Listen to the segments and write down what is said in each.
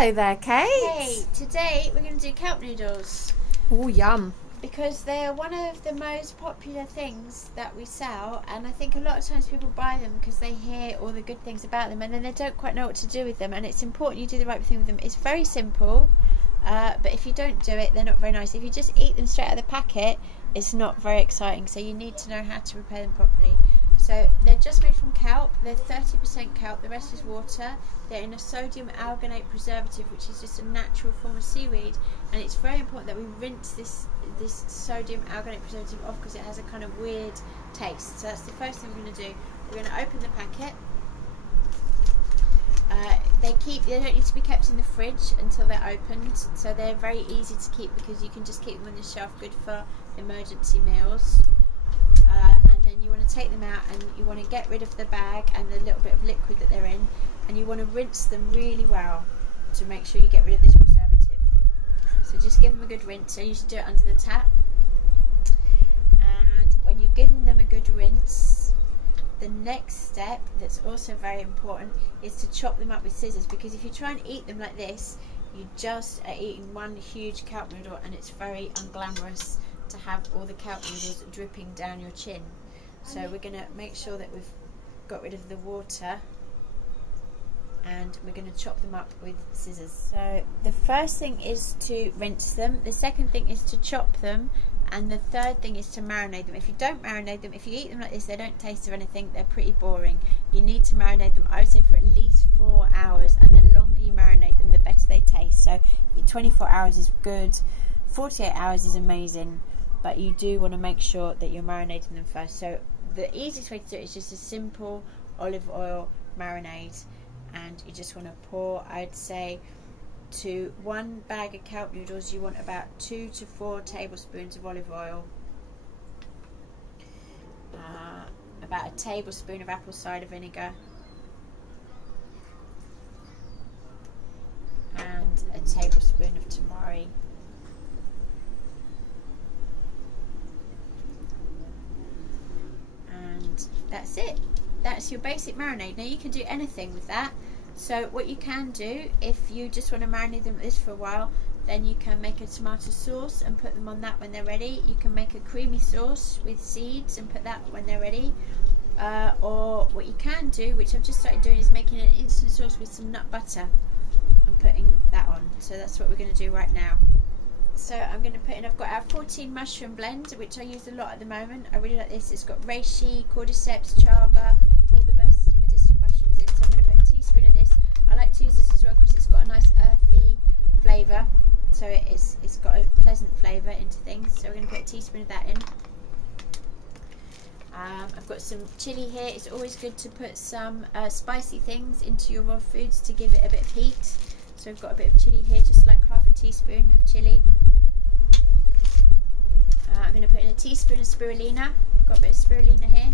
Hello there, Kate. Hey, today we're going to do kelp noodles. Oh, yum. Because they are one of the most popular things that we sell, and I think a lot of times people buy them because they hear all the good things about them and then they don't quite know what to do with them, and it's important you do the right thing with them. It's very simple, but if you don't do it, they're not very nice. If you just eat them straight out of the packet, it's not very exciting, so you need to know how to prepare them properly. So they're just made from kelp. They're 30% kelp, the rest is water. They're in a sodium alginate preservative, which is just a natural form of seaweed, and it's very important that we rinse this sodium alginate preservative off because it has a kind of weird taste. So that's the first thing we're going to do. We're going to open the packet. They don't need to be kept in the fridge until they're opened, so they're very easy to keep because you can just keep them on the shelf, good for emergency meals. And then you want to take them out and you want to get rid of the bag and the little bit of liquid that they're in, and you want to rinse them really well to make sure you get rid of this preservative. So just give them a good rinse. I usually do it under the tap. And when you've given them a good rinse, the next step that's also very important is to chop them up with scissors, because if you try and eat them like this, you just are eating one huge kelp noodle, and it's very unglamorous to have all the kelp noodles dripping down your chin. So we're going to make sure that we've got rid of the water, and we're going to chop them up with scissors. So the first thing is to rinse them, the second thing is to chop them, and the third thing is to marinate them. If you don't marinate them, if you eat them like this, they don't taste of anything, they're pretty boring. You need to marinate them, I would say, for at least 4 hours, and the longer you marinate them, the better they taste. So 24 hours is good, 48 hours is amazing, but you do want to make sure that you're marinating them first. So the easiest way to do it is just a simple olive oil marinade, and you just want to pour, I'd say, to 1 bag of kelp noodles you want about 2 to 4 tablespoons of olive oil, about a tablespoon of apple cider vinegar, and a tablespoon of tamari. And that's it. That's your basic marinade. Now you can do anything with that. So what you can do, if you just want to marinate them like this for a while, then you can make a tomato sauce and put them on that when they're ready. You can make a creamy sauce with seeds and put that when they're ready. Or what you can do, which I've just started doing, is making an instant sauce with some nut butter and putting that on. So that's what we're going to do right now. So I'm going to put in, I've got our 14 mushroom blend, which I use a lot at the moment. I really like this. It's got reishi, cordyceps, chaga, all the best medicinal mushrooms in. So I'm going to put a teaspoon of this. I like to use this as well because it's got a nice earthy flavour. So it's got a pleasant flavour into things. So we're going to put a teaspoon of that in. I've got some chilli here. It's always good to put some spicy things into your raw foods to give it a bit of heat. So we've got a bit of chilli here, just like half a teaspoon of chilli. I'm going to put in a teaspoon of spirulina. I've got a bit of spirulina here.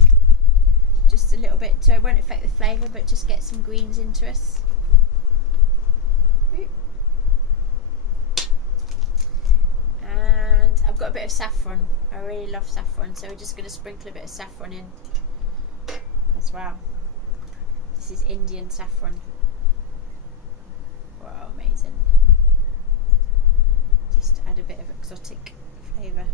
Just a little bit, so it won't affect the flavour, but just get some greens into us. And I've got a bit of saffron. I really love saffron, so we're just going to sprinkle a bit of saffron in as well. This is Indian saffron. Wow, amazing. Just to add a bit of exotic flavour.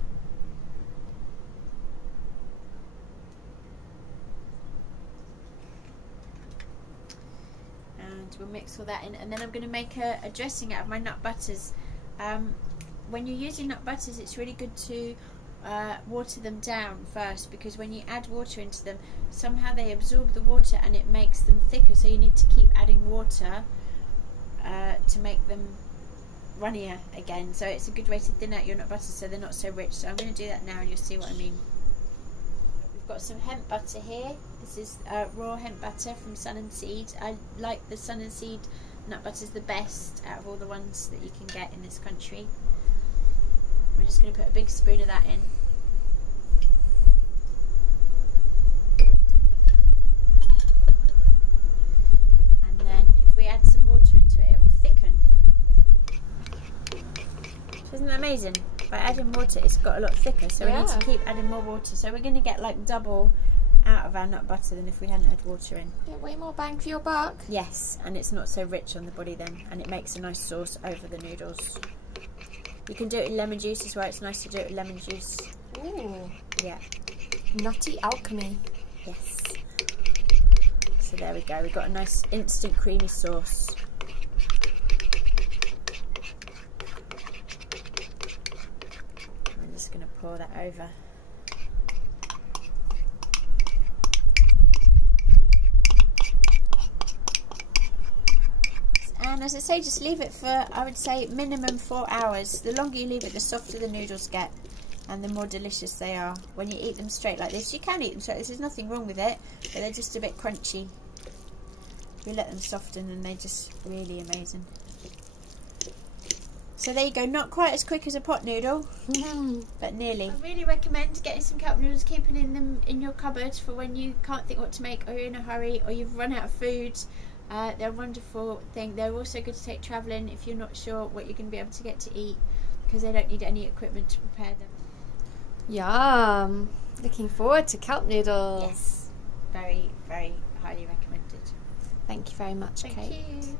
And we'll mix all that in, and then I'm going to make a dressing out of my nut butters. When you're using nut butters, it's really good to water them down first, because when you add water into them, somehow they absorb the water and it makes them thicker, so you need to keep adding water to make them runnier again. So it's a good way to thin out your nut butters so they're not so rich. So I'm going to do that now and you'll see what I mean. We've got some hemp butter here. This is raw hemp butter from Sun & Seed. I like the Sun & Seed nut butters the best out of all the ones that you can get in this country. We're just going to put a big spoon of that in. And then if we add some water into it, it will thicken. Isn't that amazing? By adding water, it's got a lot thicker, so we need to keep adding more water. So we're going to get like double out of our nut butter than if we hadn't had water in. Get way more bang for your buck. Yes, and it's not so rich on the body then, and it makes a nice sauce over the noodles. You can do it in lemon juice as well. It's nice to do it with lemon juice. Ooh. Yeah. Nutty alchemy. Yes. So there we go. We've got a nice instant creamy sauce. I'm just going to pour that over. And as I say, just leave it for, I would say, minimum 4 hours. The longer you leave it, the softer the noodles get and the more delicious they are. When you eat them straight like this, you can eat them straight. There's nothing wrong with it, but they're just a bit crunchy. We let them soften and they're just really amazing. So there you go, not quite as quick as a pot noodle, but nearly. I really recommend getting some kelp noodles, keeping them in your cupboard for when you can't think what to make, or you're in a hurry, or you've run out of food. They're a wonderful thing. They're also good to take travelling if you're not sure what you're going to be able to get to eat, because they don't need any equipment to prepare them. Yum! Looking forward to kelp noodles. Yes, very, very highly recommended. Thank you very much, Kate. Thank you.